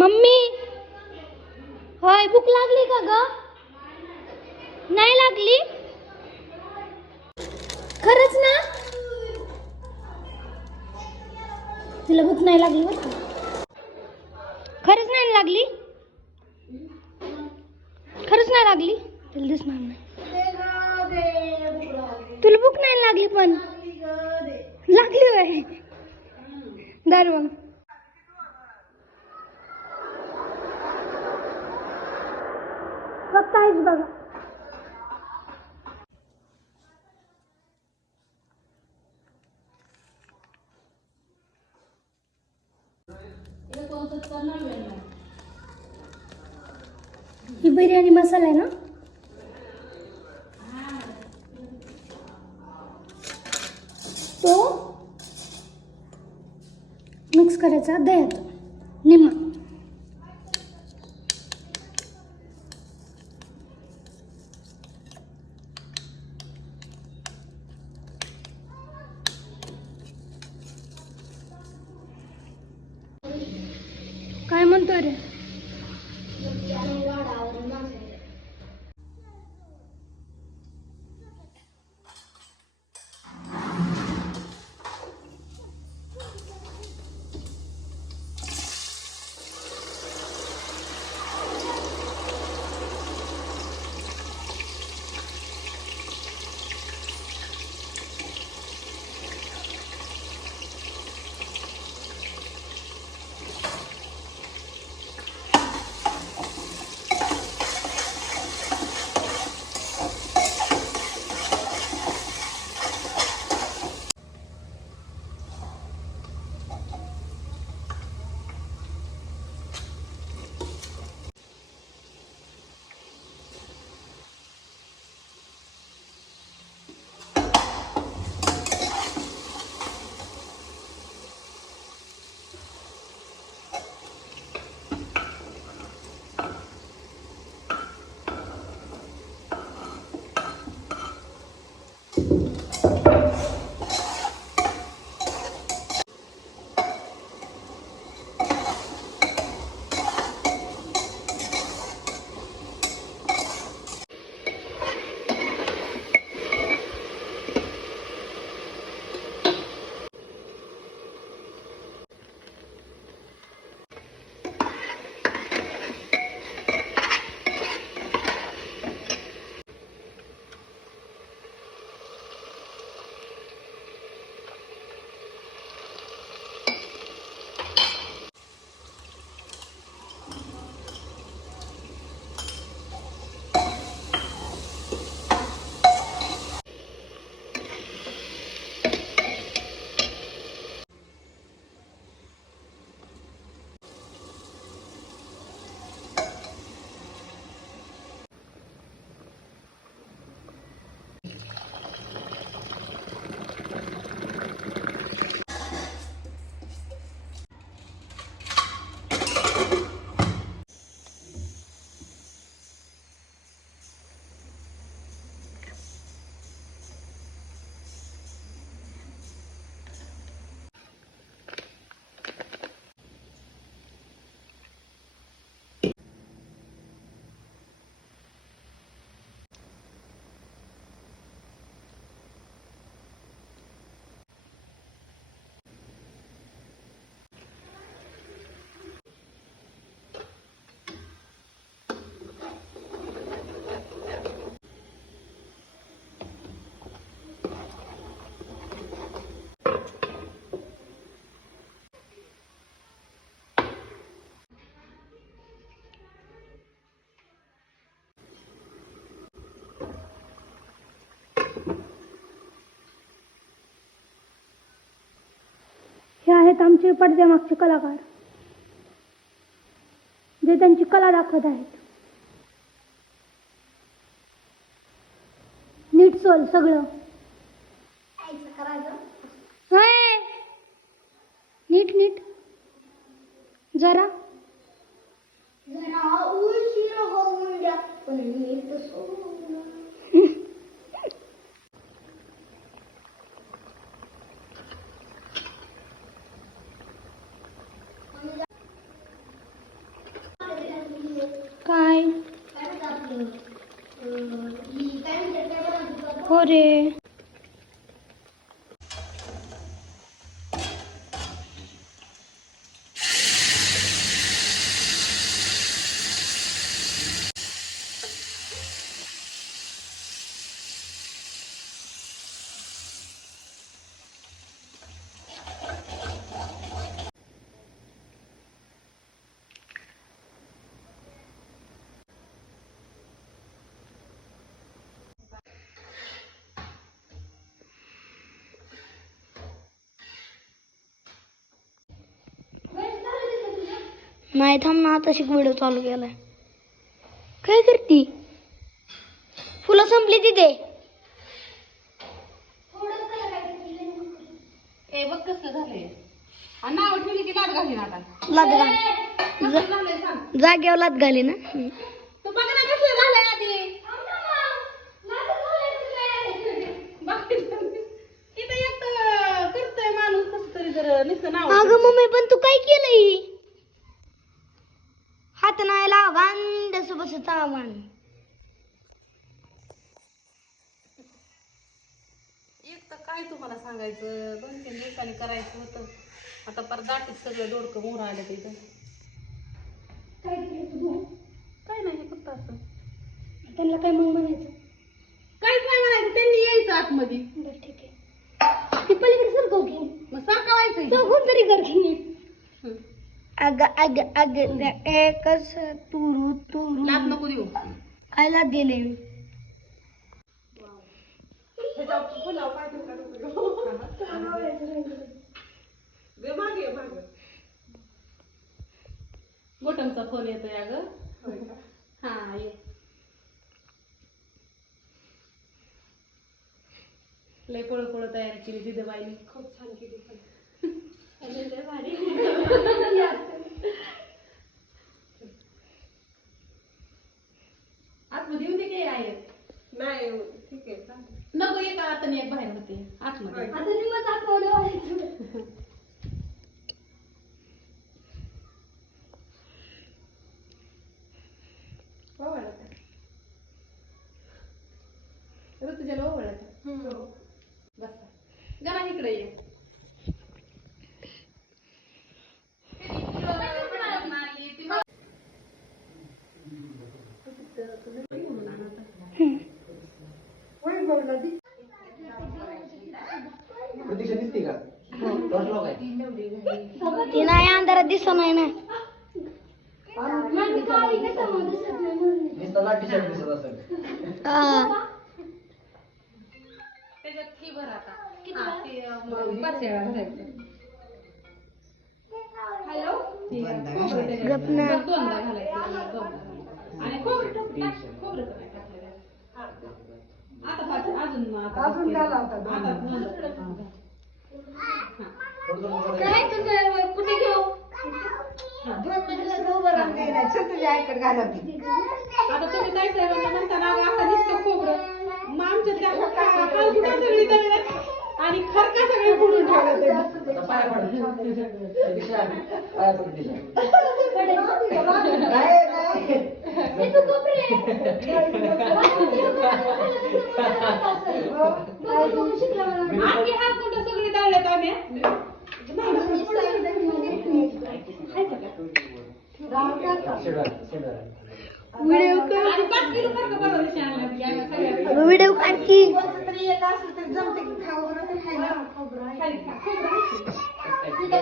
Mummy होय भूक लागली का ग? नाही लागली खरंच ना? तिला भूक नाही लागली बरं का? खरंच नाही लागली? खरंच नाही लागली? तिला दिसणार नाही. तुला भूक नाही लागली पण लागली होय. दर मग फक्त आईच बघा. ही बिर्याणी मसाला आहे ना? तो मिक्स करायचा दह्यात निम्मा. काय म्हणतोय रे? हे आहेत आमचे पडद्यामागचे कलाकार जे त्यांची कला दाखवत आहेत. नीट सोल सगळं नीट नीट जरा उशीर होऊन द्या पण नीट सोल. रे. नाही थांब ना, आता शिक व्हिडिओ चालू केलाय. काय करती? फुलं संपली तिथे. ए बघ कसं झालंय. आणि नाव ठेवली की लाद घालीन आता. लाद घाल. कसं झालंय सांग. जाग्यावर लाद घाली ना. तू बघ ना कसं झालंय आधी. इथं एक तर करतोय माणूस कसं तरी जर नुसतं नाव. अगं मम्मी पण तू काय केलंय? हात नाही लावान तसं बस चावान. एक तर काय तुम्हाला सांगायचं 2-3 दिवसांनी करायचं होतं. आता पर दाटीत सगळं दोडकं मोहर आलं तिथं. काय केलं तू? काय नाही फक्त असं. त्यांना काय मग म्हणायचं? काहीच नाही म्हणायचं, त्यांनी यायचं आतमध्ये. बरं ठीक आहे. ती पलीकडे सरकव की. मग सारखं व्हायचं. चौकून तरी कर की. अग अग अग एकच तुरू तुरू. लात नको देऊ. खायला दिले मी. गोटमचा फोन येतोय अगं. हा ये. लय पळ तयारी केली तिथे बाईने. खूप छान केली पण. आतमध्ये येऊन दे की आहे. नाही ठीक आहे नको. एक आता आणि एक बाहेर होते आतमध्ये. आता निमच आठवलं व्हायचं. ऋतुजाला ओवळायचं. बस गणा इकडे ये. ती नाही अंधारात दिसत नाही ना. त्याच्यात फी भर आता. हा ते 5 वेळा भरायचं. हॅलो. गपना. 2दा घालायचं. आणि खोबरं खोबरं पण नाही टाकलेलं. आता 5 अजून घाला आता. काय तुझं कुठे घेऊ? आता तुम्ही काय साहेबांना म्हणताना आता नुसतं खोबरं. मग आमच्या त्या काजूला सगळी तळल्यात आणि खरका सगळे फोडून ठेवलं. आणखी हात कुठं सगळी तळल्यात आम्ही. व्हिडिओ काढची.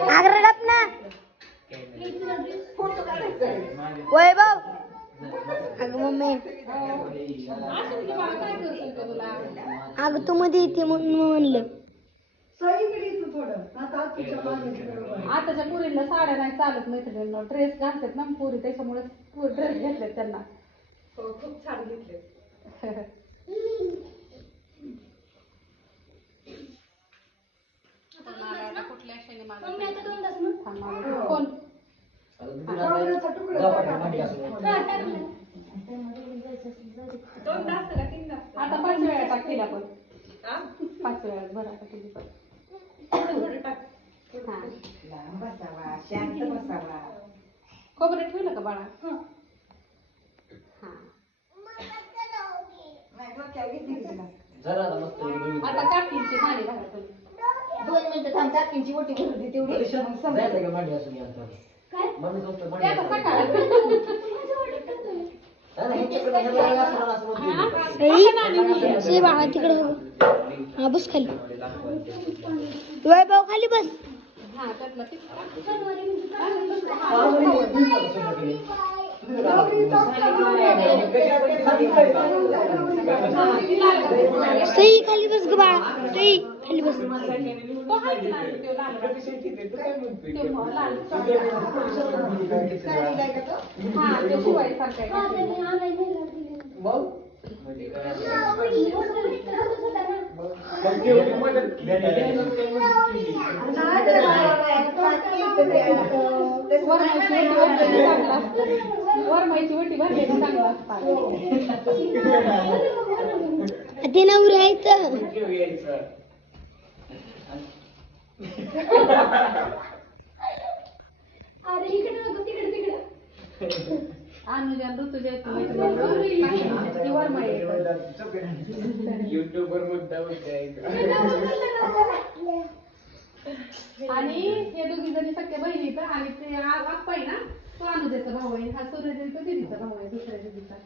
आग्रह ना वैभव. अगं मम्मी अगं तू मध्ये येते म्हणून म्हणलं. आताच्या पुरीला साड्या नाही चालत. मैत्रिणींना ड्रेस घालतात ना पुरी, त्याच्यामुळे ड्रेस घेतलेत त्यांना. खूप छान घेतले. कुठल्या कोण आता 5 वेळा टाकतील आपण. 5 वेळा बरं आता तुझी पण. खोबरं ठेवलं का बाळा? हा. 2 मिनिटं थांब काकींची ओटी भरू दे तेवढी मग समजेल. ते आता सकाळी. सई बाळा तिकडे हो. हा बस खाली वैभव खाली बस हा त्यातला ते. सई खाली बस ग बाळा सई खाली बस तो आहे की नाही तो लाल. तो लाल. हा तो शिवायसारखा आहे. वरमाईची वटी भरलेली चांगलं असतात. ते नवरी आहे तर अनुजा ऋतुजाची वरमाई आणि हे दोघी जणी सख्या बहिणीचं आणि ते आप्पा आहे ना तो अनुजाचा भाऊ आहे हा सूर्यदेवचा दिदीचा भाऊ आहे दुसऱ्या दिदीचा